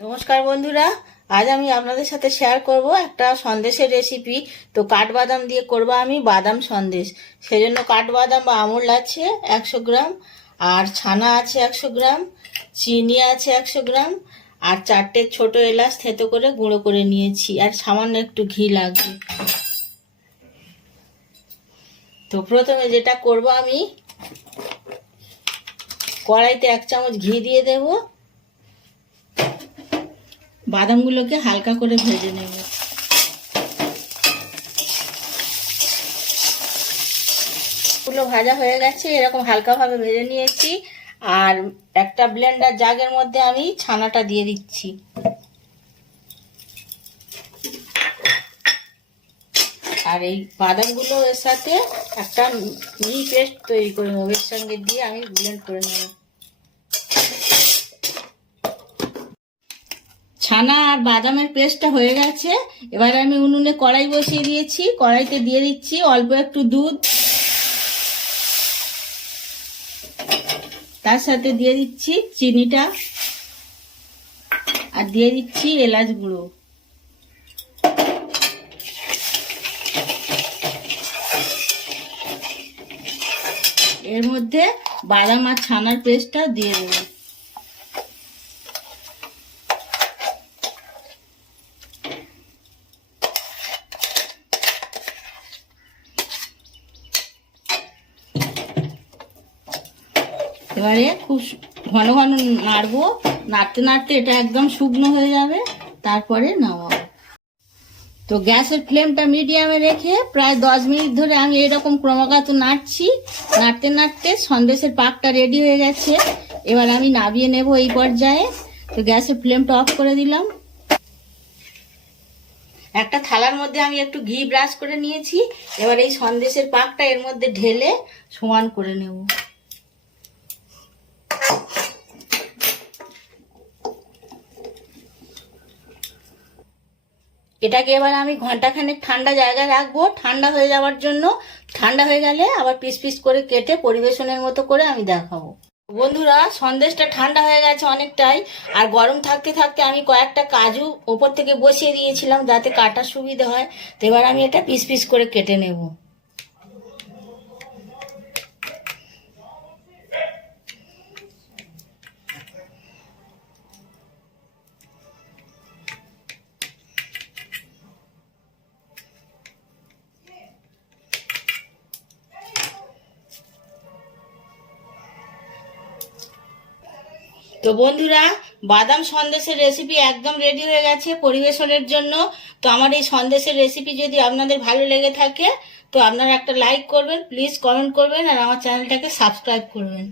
নমস্কার বন্ধুরা, আজ আমি আপনাদের সাথে শেয়ার করব একটা সন্দেশের রেসিপি। তো কাঠবাদাম দিয়ে করব আমি বাদাম সন্দেশ। সেজন্য কাঠবাদাম বা আমুল আছে 100 গ্রাম, আর ছানা আছে 100 গ্রাম, চিনি আছে 100 গ্রাম, আর 4টে ছোট এলাচ থেতো করে গুঁড়ো করে নিয়েছি, আর সামান্য একটু ঘি লাগবে। তো প্রথমে যেটা করব, আমি কড়াইতে 1 চামচ ঘি দিয়ে দেবো। বাদামগুলোকে হালকা করে ভেজে নেব। গুলো ভাজা হয়ে গেছে, এরকম হালকাভাবে ভেজে নিয়েছি। আর একটা ব্লেন্ডার জাগের মধ্যে আমি ছানাটা দিয়ে দিচ্ছি। আর এই বাদামগুলো এর সাথে একটা মিহি পেস্ট তৈরি করে নেব, এর সঙ্গে দিয়ে আমি ব্লেন্ড করে নেব। ছানা আর বাদামের পেস্টটা হয়ে গেছে। এবার আমি উনুনে কড়াই বসিয়ে দিয়েছি। কড়াইতে দিয়ে দিচ্ছি অল্প একটু দুধ, তার সাথে দিয়ে দিচ্ছি চিনিটা, আর দিয়ে দিচ্ছি এলাচ গুঁড়ো। এর মধ্যে বাদাম আর ছানার পেস্টটা দিয়ে দেবো। এবারে খুব ঘন ঘন নাড়বো। নাড়তে নাড়তে এটা একদম শুকনো হয়ে যাবে, তারপরে নামাবো। তো গ্যাসের ফ্লেমটা মিডিয়ামে রেখে প্রায় 10 মিনিট ধরে আমি এরকম ক্রমাগত নাড়ছি। নাড়তে নাড়তে সন্দেশের পাকটা রেডি হয়ে গেছে। এবার আমি নামিয়ে নেব এই পর্যায়ে। তো গ্যাসের ফ্লেমটা অফ করে দিলাম। একটা থালার মধ্যে আমি একটু ঘি ব্রাশ করে নিয়েছি। এবার এই সন্দেশের পাকটা এর মধ্যে ঢেলে সমান করে নেব। এটাকে এবার আমি ঘন্টাখানেক ঠান্ডা জায়গায় রাখবো, ঠান্ডা হয়ে যাওয়ার জন্য। ঠান্ডা হয়ে গেলে আবার পিস পিস করে কেটে পরিবেশনের মতো করে আমি দেখাবো। বন্ধুরা, সন্দেশটা ঠান্ডা হয়ে গেছে অনেকটাই। আর গরম থাকতে থাকতে আমি কয়েকটা কাজু ওপর থেকে বসিয়ে দিয়েছিলাম যাতে কাটার সুবিধা হয়। তো এবার আমি এটা পিস পিস করে কেটে নেব। তো বন্ধুরা, বাদাম সন্দেশের রেসিপি একদম রেডি হয়ে গেছে পরিবেশনের জন্য। তো আমার এই সন্দেশের রেসিপি যদি আপনাদের ভালো লেগে থাকে, তো আপনারা একটা লাইক করবেন, প্লিজ কমেন্ট করবেন, আর আমার চ্যানেলটাকে সাবস্ক্রাইব করবেন।